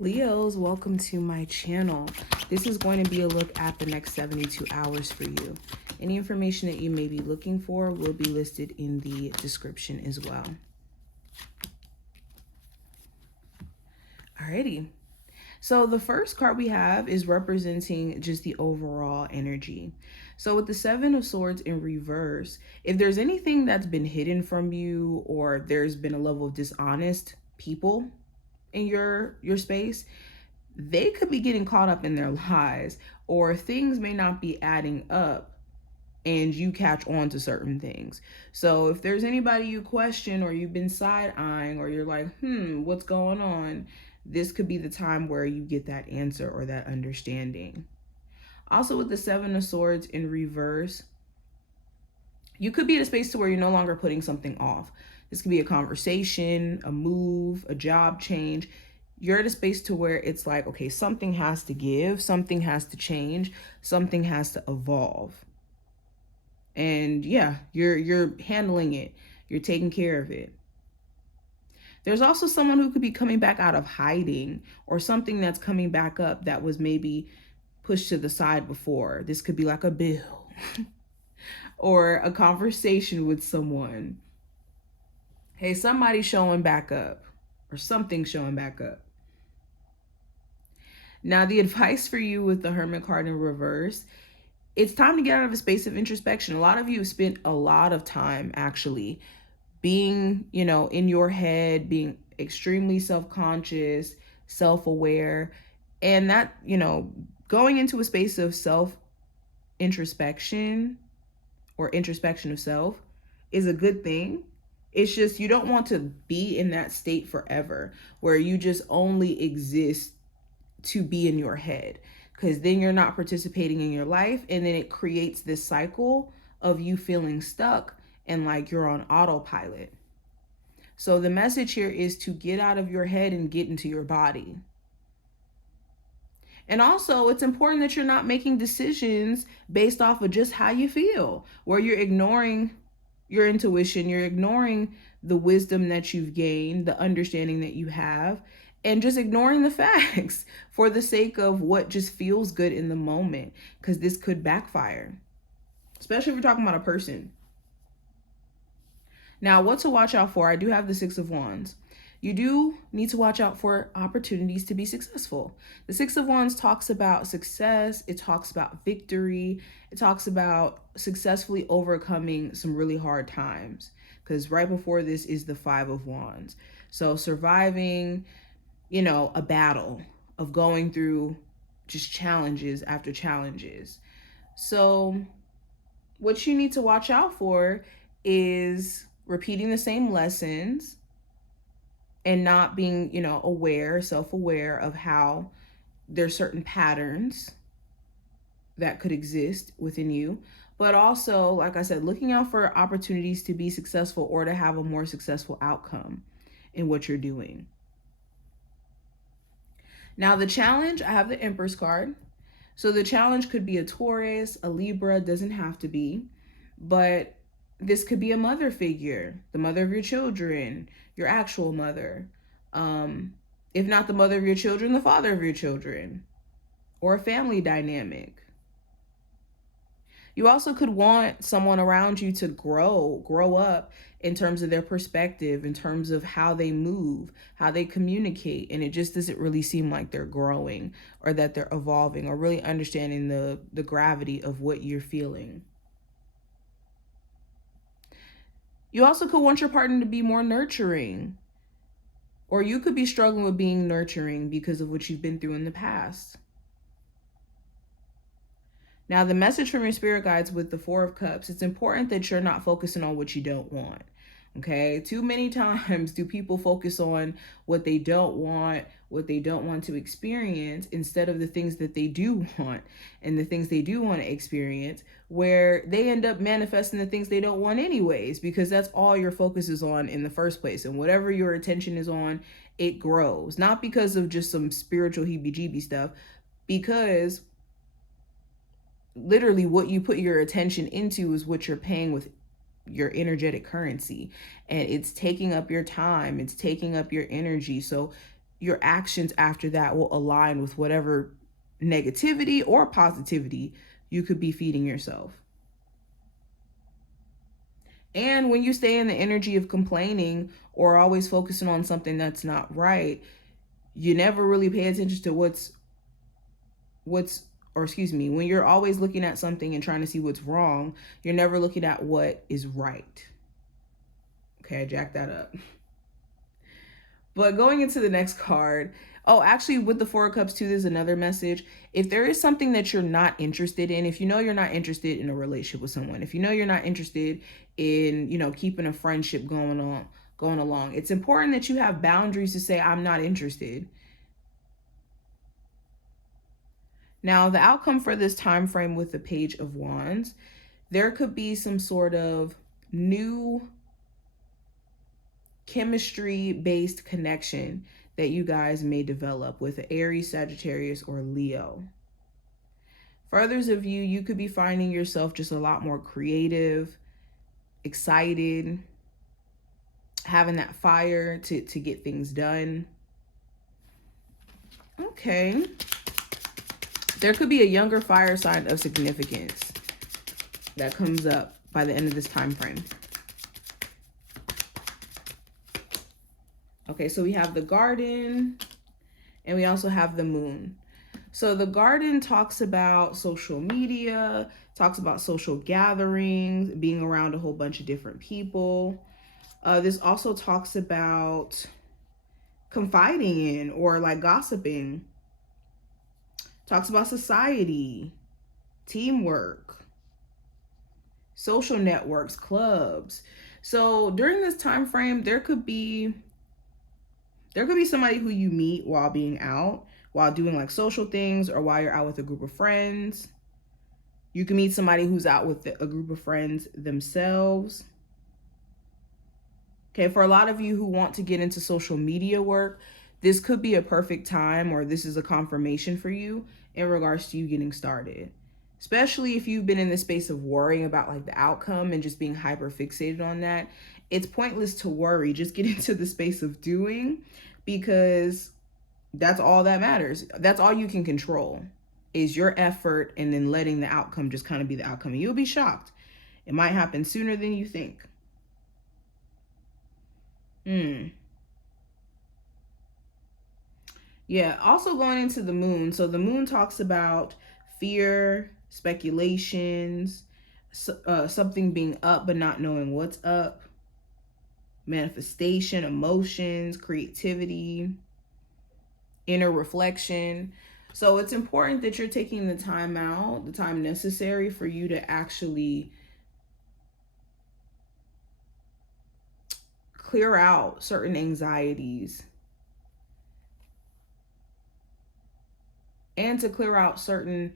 Leos, welcome to my channel. This is going to be a look at the next 72 hours for you. Any information that you may be looking for will be listed in the description as well. Alrighty. So the first card we have is representing just the overall energy. So with the Seven of Swords in reverse, if there's anything that's been hidden from you or there's been a level of dishonest people in your space, they could be getting caught up in their lies, or things may not be adding up and you catch on to certain things. So if there's anybody you question or you've been side-eyeing or you're like, what's going on? This could be the time where you get that answer or that understanding. Also with the Seven of Swords in reverse, you could be in a space to where you're no longer putting something off. This could be a conversation, a move, a job change. You're at a space to where it's like, okay, something has to give, something has to change, something has to evolve. And yeah, you're handling it. You're taking care of it. There's also someone who could be coming back out of hiding, or something that's coming back up that was maybe pushed to the side before. This could be like a bill or a conversation with someone. Hey, somebody's showing back up or something showing back up. Now, the advice for you with the Hermit card in reverse, it's time to get out of a space of introspection. A lot of you have spent a lot of time actually being, in your head, being extremely self-conscious, self-aware, and that, going into a space of self-introspection or introspection of self is a good thing. It's just you don't want to be in that state forever where you just only exist to be in your head, because then you're not participating in your life, and then it creates this cycle of you feeling stuck and like you're on autopilot. So the message here is to get out of your head and get into your body. And also, it's important that you're not making decisions based off of just how you feel, where you're ignoring your intuition, you're ignoring the wisdom that you've gained, the understanding that you have, and just ignoring the facts for the sake of what just feels good in the moment, because this could backfire, especially if we're talking about a person. Now, what to watch out for? I do have the Six of Wands. You do need to watch out for opportunities to be successful. The Six of Wands talks about success. It talks about victory. It talks about successfully overcoming some really hard times, because right before this is the Five of Wands. So surviving, a battle of going through just challenges after challenges. So what you need to watch out for is repeating the same lessons and not being, aware, self-aware of how there's certain patterns that could exist within you. But also, like I said, looking out for opportunities to be successful or to have a more successful outcome in what you're doing. Now, the challenge, I have the Empress card. So the challenge could be a Taurus, a Libra, doesn't have to be. But this could be a mother figure, the mother of your children, your actual mother. If not the mother of your children, the father of your children, or a family dynamic. You also could want someone around you to grow up in terms of their perspective, in terms of how they move, how they communicate, and it just doesn't really seem like they're growing or that they're evolving or really understanding the gravity of what you're feeling. You also could want your partner to be more nurturing, or you could be struggling with being nurturing because of what you've been through in the past. Now, the message from your spirit guides with the Four of Cups, it's important that you're not focusing on what you don't want. Okay, too many times do people focus on what they don't want, what they don't want to experience, instead of the things that they do want and the things they do want to experience, where they end up manifesting the things they don't want anyways, because that's all your focus is on in the first place. And whatever your attention is on, it grows. Not because of just some spiritual heebie-jeebie stuff, because literally what you put your attention into is what you're paying with your energetic currency, and it's taking up your time, it's taking up your energy. So your actions after that will align with whatever negativity or positivity you could be feeding yourself. And when you stay in the energy of complaining or always focusing on something that's not right, you never really pay attention to what's or excuse me, when you're always looking at something and trying to see what's wrong, you're never looking at what is right. Okay, I jacked that up. But going into the next card, oh, actually, with the Four of Cups too, there's another message. If there is something that you're not interested in, if you know you're not interested in a relationship with someone, if you know you're not interested in, keeping a friendship going along, it's important that you have boundaries to say, I'm not interested. Now, the outcome for this time frame with the Page of Wands, there could be some sort of new chemistry-based connection that you guys may develop with Aries, Sagittarius, or Leo. For others of you, you could be finding yourself just a lot more creative, excited, having that fire to get things done. Okay. There could be a younger fire sign of significance that comes up by the end of this time frame. Okay, so we have the Garden and we also have the Moon. So the Garden talks about social media, talks about social gatherings, being around a whole bunch of different people. This also talks about confiding in or like gossiping. Talks about society, teamwork, social networks, clubs. So during this time frame, there could be somebody who you meet while being out, while doing like social things, or while you're out with a group of friends. You can meet somebody who's out with a group of friends themselves. Okay, for a lot of you who want to get into social media work, this could be a perfect time, or this is a confirmation for you in regards to you getting started. Especially if you've been in the space of worrying about like the outcome and just being hyper fixated on that. It's pointless to worry. Just get into the space of doing, because that's all that matters. That's all you can control is your effort, and then letting the outcome just kind of be the outcome. And you'll be shocked. It might happen sooner than you think. Yeah, also going into the Moon. So the Moon talks about fear, speculations, something being up but not knowing what's up, manifestation, emotions, creativity, inner reflection. So it's important that you're taking the time out, the time necessary for you to actually clear out certain anxieties and to clear out certain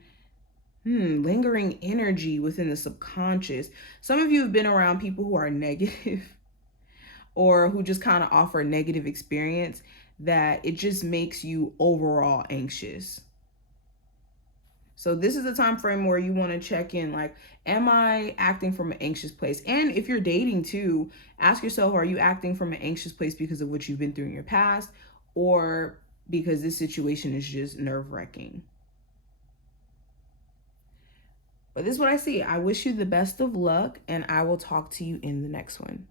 lingering energy within the subconscious. Some of you have been around people who are negative or who just kind of offer a negative experience that it just makes you overall anxious. So this is a time frame where you want to check in, like, am I acting from an anxious place? And if you're dating too, ask yourself, are you acting from an anxious place because of what you've been through in your past, or because this situation is just nerve-wracking? But this is what I see. I wish you the best of luck, and I will talk to you in the next one.